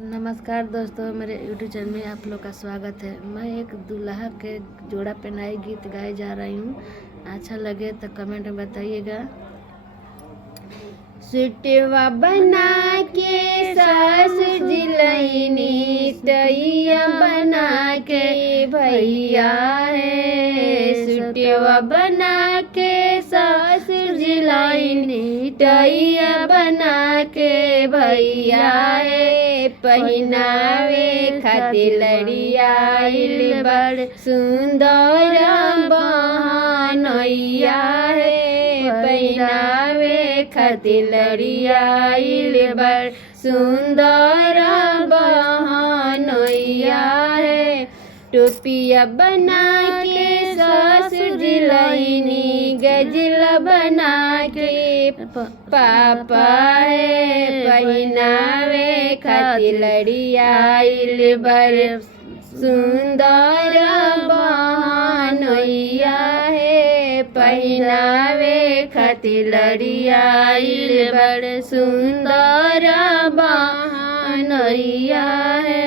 नमस्कार दोस्तों, मेरे यूट्यूब चैनल में आप लोग का स्वागत है। मैं एक दूल्हा के जोड़ा पहनाई गीत गाए जा रही हूँ। अच्छा लगे तो कमेंट में बताइएगा। सुटवा बना के सास जिलैनी, टैया बना के भैया है। सुटवा बना के सास जिलैनी, टैया बना के भैया है। पहिनावे खातिर लड़िया आइल बड़ सुंदर बहनैया है। पहिनावे खातिर लड़िया आइल बड़ सुंदर बहनैया है। टोपिया बना के ससुर जिलैनी, गजला बना के पापा है। पहिनावे खातिर लड़िया आइल बड़ सुंदर बहनैया है। पहिनावे खातिर लड़िया आइल बड़ सुंदर बहनैया है।